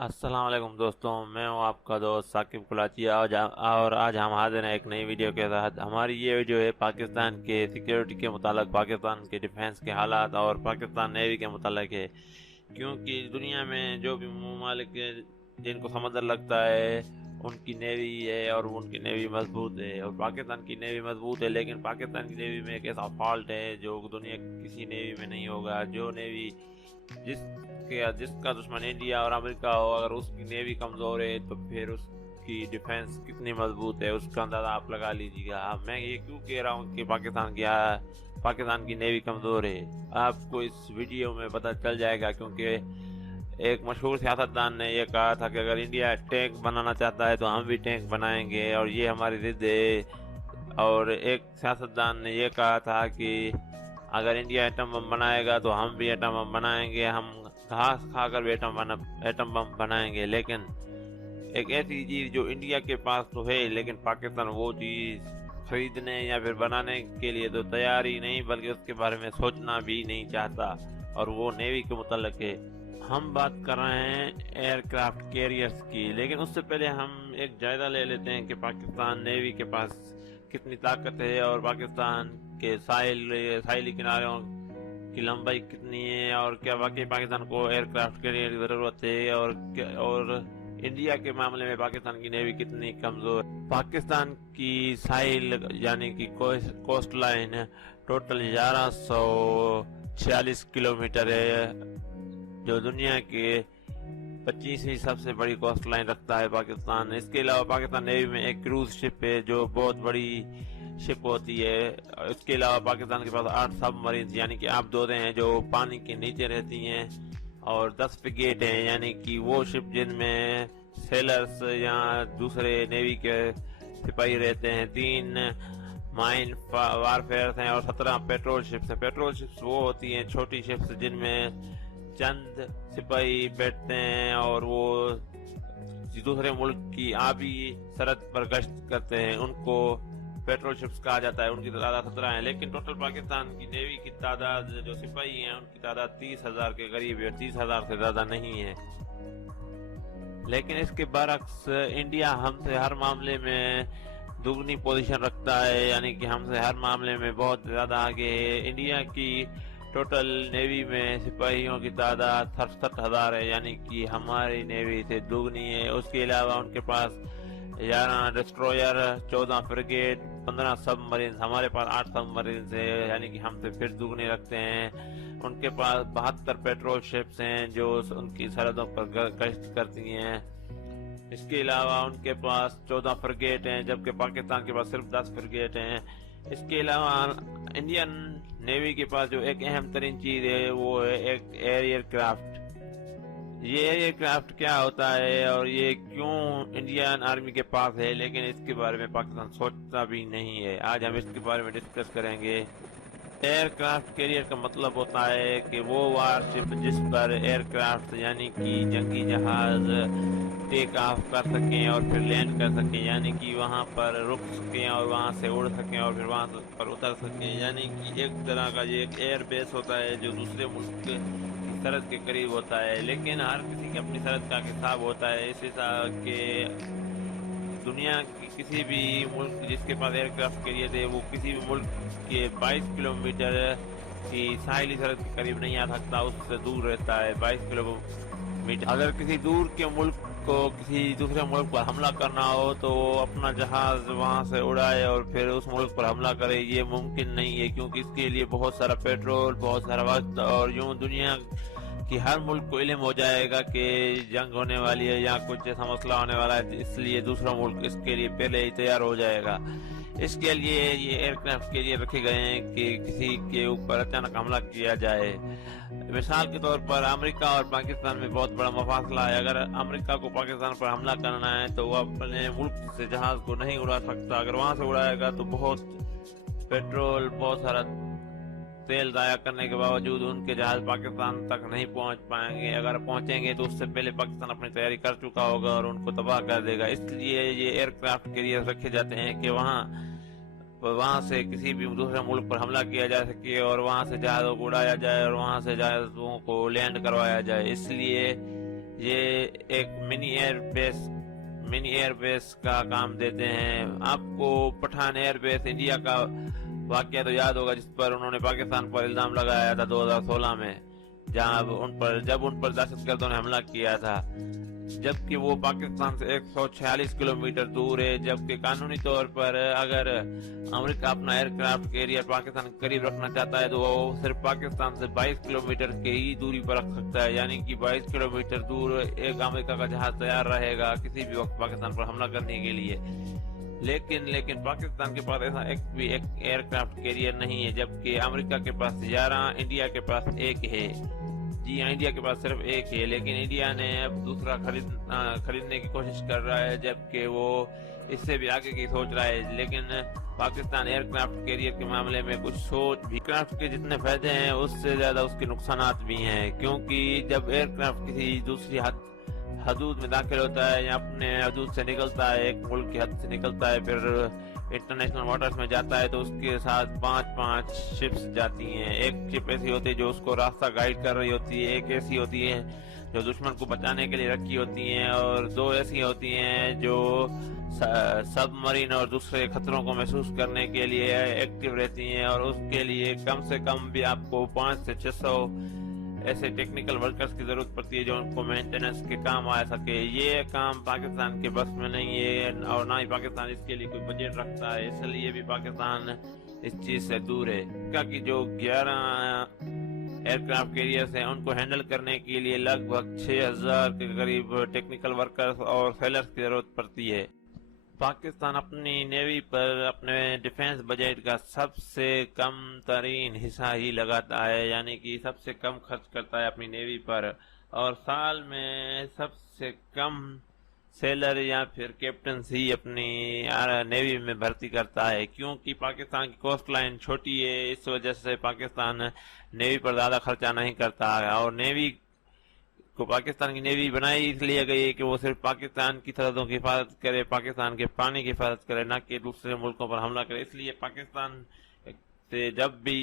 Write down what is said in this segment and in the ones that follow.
السلام علیکم دوستوں، میں ہوں آپ کا دوست ثاقب کلاچی اور آج ہم حاضر ہیں ایک نئی ویڈیو کے ساتھ۔ ہماری یہ ویڈیو ہے پاکستان کے سیکیورٹی کے متعلق، پاکستان کے ڈیفنس کے حالات اور پاکستان نیوی کے متعلق ہے، کیونکہ دنیا میں جو بھی ممالک جن کو سمندر لگتا ہے ان کی نیوی ہے اور ان کی نیوی مضبوط ہے، اور پاکستان کی نیوی مضبوط ہے، لیکن پاکستان کی نیوی میں ایک ایسا فالٹ ہے جو دنیا کی کسی نیوی میں نہیں ہوگا۔ جو نیوی جس کا دشمن انڈیا اور امریکہ ہو، اگر اس کی نیوی کمزور ہے تو پھر اس کی ڈیفنس کتنی مضبوط ہے اس کا اندازہ آپ لگا لیجیے گا۔ میں یہ کیوں کہہ رہا ہوں کہ پاکستان کی نیوی کمزور ہے، آپ کو اس ویڈیو میں پتہ چل جائے گا، کیونکہ ایک مشہور سیاستدان نے یہ کہا تھا کہ اگر انڈیا ٹینک بنانا چاہتا ہے تو ہم بھی ٹینک بنائیں گے، اور یہ ہماری ضد ہے۔ اور ایک سیاستدان نے یہ کہا تھا کہ اگر انڈیا ایٹم بم بنائے گا تو ہم بھی ایٹم بم بنائیں گے، ہم گھاس کھا کر بھی ایٹم بم بنائیں گے۔ لیکن ایک ایسی چیز جو انڈیا کے پاس تو ہے، لیکن پاکستان وہ چیز خریدنے یا پھر بنانے کے لیے تو تیار ہی نہیں، بلکہ اس کے بارے میں سوچنا بھی نہیں چاہتا، اور وہ نیوی کے متعلق ہے۔ ہم بات کر رہے ہیں ایئر کرافٹ کیریئرز کی، لیکن اس سے پہلے ہم ایک جائزہ لے لیتے ہیں کہ پاکستان نیوی کے پاس کتنی طاقت ہے، اور پاکستان کے ساحلی کناروں کی لمبائی کتنی ہے، اور کیا واقعی پاکستان کو ایئر کرافٹ کیریئر کی ضرورت ہے، اور انڈیا کے معاملے میں پاکستان کی نیوی کتنی کمزور ہے۔ پاکستان کی ساحل یعنی کہ کوسٹ لائن ٹوٹل 1146 کلومیٹر ہے، جو دنیا کے 25ویں سب سے بڑی کوسٹ لائن رکھتا ہے پاکستان۔ اس کے علاوہ پاکستان نیوی میں ایک کروز شپ ہے جو بہت بڑی شپ ہوتی ہے۔ اس کے علاوہ پاکستان کے پاس 8 سب مرینز یعنی کہ آبدوزیں ہیں جو پانی کے نیچے رہتی ہیں، اور 10 فریگیٹ ہیں یعنی کہ وہ شپ جن میں سیلرز یا دوسرے نیوی کے سپاہی رہتے ہیں، 3 مائن وارفیئرز ہیں، اور 17 پیٹرول شپس ہیں۔ پیٹرول شپس وہ ہوتی ہیں چھوٹی شپس جن میں چند سپاہی بیٹھتے ہیں اور وہ دوسرے ملک کی آبی سرحد پر گشت کرتے ہیں، ان کو پیٹرول شپس کہا جاتا ہے۔ ان کی تعداد 17 ہے، لیکن ٹوٹل پاکستان کی نیوی کی تعداد جو سپاہی ہیں ان کی تعداد 30,000 کے قریب ہے، 30,000 سے زیادہ نہیں ہے۔ لیکن اس کے برعکس انڈیا ہم سے ہر معاملے میں دگنی پوزیشن رکھتا ہے، یعنی کہ ہم سے ہر معاملے میں بہت زیادہ آگے ہے۔ انڈیا کی ٹوٹل نیوی میں سپاہیوں کی تعداد 67,000 ہے، یعنی کہ ہماری نیوی سے دگنی ہے۔ اس کے علاوہ ان کے پاس 11 ڈسٹرویر، 14 فریگیٹ، 15 سب مرینز، ہمارے پاس 8 سب مرینز ہے، یعنی کہ ہم سے پھر دگنے رکھتے ہیں۔ ان کے پاس 72 پیٹرول شپس ہیں جو ان کی سرحدوں پر گشت کرتی ہیں۔ اس کے علاوہ ان کے پاس 14 فریگیٹ ہیں، جبکہ پاکستان کے پاس صرف 10 فریگیٹ ہیں۔ اس کے علاوہ انڈین نیوی کے پاس جو ایک اہم ترین چیز ہے وہ ہے ایک ایئر کرافٹ۔ یہ ایئر کرافٹ کیا ہوتا ہے اور یہ کیوں انڈین آرمی کے پاس ہے، لیکن اس کے بارے میں پاکستان سوچتا بھی نہیں ہے۔ آج ہم اس کے بارے میں ڈسکس کریں گے۔ ایئر کرافٹ کیریئر کا مطلب ہوتا ہے کہ وہ وار شپ جس پر ایئر کرافٹ یعنی کہ جنگی جہاز ٹیک آف کر سکیں اور پھر لینڈ کر سکیں، یعنی کہ وہاں پر رک سکیں اور وہاں سے اڑ سکیں اور پھر وہاں پر اتر سکیں، یعنی کہ ایک طرح کا یہ ایک ایئر بیس ہوتا ہے جو دوسرے ملک کی سرحد کے قریب ہوتا ہے۔ لیکن ہر کسی کی اپنی سرحد کا حساب ہوتا ہے، اس حساب کے دنیا کی کسی بھی ملک جس کے پاس ایئر کرافٹ کے لیے تھے وہ کسی بھی ملک کے 22 کلومیٹر کی ساحلی سرحد کے قریب نہیں آ سکتا، اس سے دور رہتا ہے 22 کلومیٹر۔ اگر کسی دور کے ملک کو کسی دوسرے ملک پر حملہ کرنا ہو تو وہ اپنا جہاز وہاں سے اڑائے اور پھر اس ملک پر حملہ کرے، یہ ممکن نہیں ہے، کیونکہ اس کے لیے بہت سارا پیٹرول، بہت سارا وقت، اور یوں دنیا کہ ہر ملک کو علم ہو جائے گا کہ جنگ ہونے والی ہے یا کچھ ایسا مسئلہ ہونے والا ہے، اس لیے دوسرا ملک اس کے لیے پہلے ہی تیار ہو جائے گا۔ اس کے لیے یہ ایئر کرافٹ کے لیے رکھے گئے ہیں کہ کسی کے اوپر اچانک حملہ کیا جائے۔ مثال کے طور پر امریکہ اور پاکستان میں بہت بڑا مفاصلہ ہے۔ اگر امریکہ کو پاکستان پر حملہ کرنا ہے تو وہ اپنے ملک سے جہاز کو نہیں اڑا سکتا، اگر وہاں سے اڑائے گا تو بہت پیٹرول، بہت سارا تیل ضائع کرنے کے باوجود ان کے جہاز پاکستان تک نہیں پہنچ پائیں گے۔ اگر پہنچیں گے تو اس سے پہلے پاکستان اپنی تیاری کر چکا ہوگا اور ان کو تباہ کر دے گا۔ اس لیے یہ ایئر کرافٹ کیریئر رکھے جاتے ہیں کہ وہاں سے کسی بھی دوسرے ملک پر حملہ کیا جا سکے اور وہاں سے جہازوں کو اڑایا جائے اور وہاں سے جہازوں کو لینڈ کروایا جائے۔ اس لیے یہ ایک منی ایئر بیس کا کام دیتے ہیں. آپ کو پٹھان ایئر بیس انڈیا کا واقعہ تو یاد ہوگا، جس پر انہوں نے پاکستان پر الزام لگایا تھا 2016 میں، جب ان پر دہشت گردوں نے حملہ کیا تھا، جبکہ وہ پاکستان سے 146 کلومیٹر دور ہے. جبکہ قانونی طور پر اگر امریکہ اپنا ایئر کرافٹ کیریئر پاکستان کے قریب رکھنا چاہتا ہے تو وہ صرف پاکستان سے 22 کلومیٹر کی ہی دوری پر رکھ سکتا ہے، یعنی کہ 22 کلومیٹر دور ایک امریکہ کا جہاز تیار رہے گا کسی بھی وقت پاکستان پر حملہ کرنے کے لیے. لیکن پاکستان کے پاس ایسا ایک ایئر کرافٹ کیریئر نہیں ہے، جبکہ امریکہ کے پاس 11، انڈیا کے پاس 1 ہے. جی ہاں، انڈیا کے پاس صرف 1 ہے، لیکن انڈیا نے اب دوسرا خریدنے کی کوشش کر رہا ہے، جبکہ وہ اس سے بھی آگے کی سوچ رہا ہے. لیکن پاکستان ایئر کرافٹ کیریئر کے معاملے میں کچھ سوچ بھی. کرافٹ کے جتنے فائدے ہیں اس سے زیادہ اس کے نقصانات بھی ہیں، کیونکہ جب ایئر کرافٹ کسی دوسری حدود میں داخل ہوتا ہے یا اپنے حدود سے نکلتا ہے، ایک ملک کی حد سے نکلتا ہے، پھر انٹرنیشنل واٹرز میں جاتا ہے، تو اس کے ساتھ 5 شپس جاتی ہیں. ایک شپ ایسی ہوتی ہے جو اس کو راستہ گائیڈ کر رہی ہوتی ہے، ایک ایسی ہوتی ہے جو دشمن کو بچانے کے لیے رکھی ہوتی ہیں، اور 2 ایسی ہوتی ہیں جو سب مرین اور دوسرے خطروں کو محسوس کرنے کے لیے ایکٹیو رہتی ہیں. اور اس کے لیے کم سے کم بھی آپ کو 500 سے 600 ایسے ٹیکنیکل ورکرز کی ضرورت پڑتی ہے جو ان کو مینٹیننس کے کام آ سکے. یہ کام پاکستان کے بس میں نہیں ہے، اور نہ ہی پاکستان اس کے لیے کوئی بجٹ رکھتا ہے، اس لیے بھی پاکستان اس چیز سے دور ہے. کہ جو 11 ایئر کرافٹ کیریئرز ہیں ان کو ہینڈل کرنے کے لیے لگ بھگ 6000 کے قریب ٹیکنیکل ورکرز اور سیلرز کی ضرورت پڑتی ہے. پاکستان اپنی نیوی پر اپنے ڈیفنس بجٹ کا سب سے کم ترین حصہ ہی لگاتا ہے، یعنی کہ سب سے کم خرچ کرتا ہے اپنی نیوی پر، اور سال میں سب سے کم سیلر یا پھر کیپٹنز ہی اپنی نیوی میں بھرتی کرتا ہے. کیونکہ پاکستان کی کوسٹ لائن چھوٹی ہے، اس وجہ سے پاکستان نیوی پر زیادہ خرچہ نہیں کرتا ہے. اور نیوی کو پاکستان کی نیوی بنائی اس لیے گئی ہے کہ وہ صرف پاکستان کی سرحدوں کی حفاظت کرے، پاکستان کے پانی کی حفاظت کرے، نہ کہ دوسرے ملکوں پر حملہ کرے. اس لیے پاکستان سے جب بھی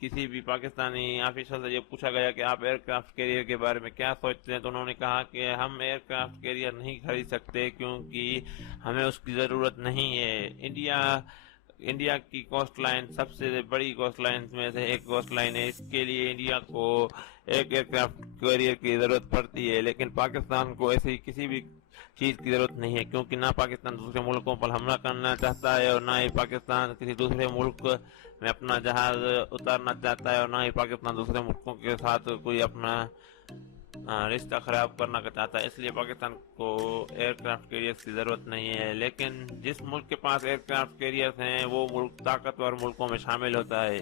کسی بھی پاکستانی آفیسر سے یہ پوچھا گیا کہ آپ ایئر کرافٹ کیریئر کے بارے میں کیا سوچتے ہیں، تو انہوں نے کہا کہ ہم ایئر کرافٹ کیریئر نہیں خرید سکتے کیونکہ ہمیں اس کی ضرورت نہیں ہے. انڈیا کی کوسٹ لائن سب سے بڑی کوسٹ لائن میں سے ایک کوسٹ لائن ہے، اس کے لیے انڈیا کو ایک ایئر کرافٹ کیریئر کی ضرورت پڑتی ہے. لیکن پاکستان کو ایسی کسی بھی چیز کی ضرورت نہیں ہے، کیونکہ نہ پاکستان دوسرے ملکوں پر حملہ کرنا چاہتا ہے، اور نہ ہی پاکستان کسی دوسرے ملک میں اپنا جہاز اتارنا چاہتا ہے، اور نہ ہی پاکستان دوسرے ملکوں کے ساتھ کوئی اپنا رشتہ خراب کرنا چاہتا ہے. اس لیے پاکستان کو ایئر کرافٹ کیریئرز کی ضرورت نہیں ہے. لیکن جس ملک کے پاس ایئر کرافٹ کیریئرز ہیں وہ ملک طاقتور ملکوں میں شامل ہوتا ہے.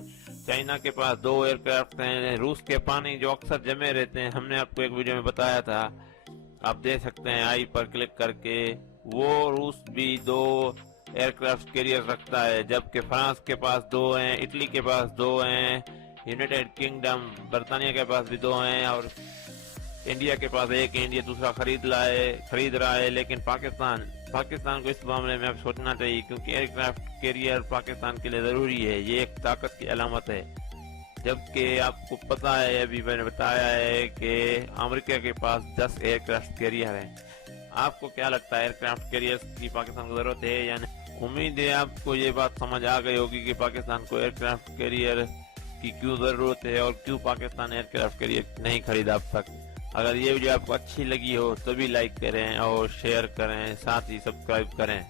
چائنا کے پاس 2 ایئر کرافٹ ہیں. روس کے پانی جو اکثر جمے رہتے ہیں، ہم نے آپ کو ایک ویڈیو میں بتایا تھا، آپ دیکھ سکتے ہیں آئی پر کلک کر کے، وہ روس بھی 2 ایئر کرافٹ کیریئر رکھتا ہے. جبکہ فرانس کے پاس 2 ہیں، اٹلی کے پاس 2 ہیں، یونائیٹڈ کنگڈم برطانیہ کے پاس بھی 2 ہیں، اور انڈیا کے پاس 1 ہے. انڈیا دوسرا خرید رہا ہے. لیکن پاکستان کو اس معاملے میں اب سوچنا چاہیے، کیونکہ ایئر کرافٹ کیریئر پاکستان کے لیے ضروری ہے. یہ ایک طاقت کی علامت ہے. جبکہ آپ کو پتا ہے، ابھی میں نے بتایا ہے کہ امریکہ کے پاس 10 ایئر کرافٹ کیریئر ہیں. آپ کو کیا لگتا ہے ایئر کرافٹ کیریئر کی پاکستان کو ضرورت ہے یا نہیں؟ امید ہے آپ کو یہ بات سمجھ آ گئی ہوگی کہ پاکستان کو ایئر کرافٹ کیریئر کی کیوں ضرورت ہے اور کیوں پاکستان ایئر کرافٹ کیریئر نہیں خریدا اب تک. اگر یہ ویڈیو آپ کو اچھی لگی ہو تو بھی لائک کریں اور شیئر کریں، ساتھ ہی سبسکرائب کریں.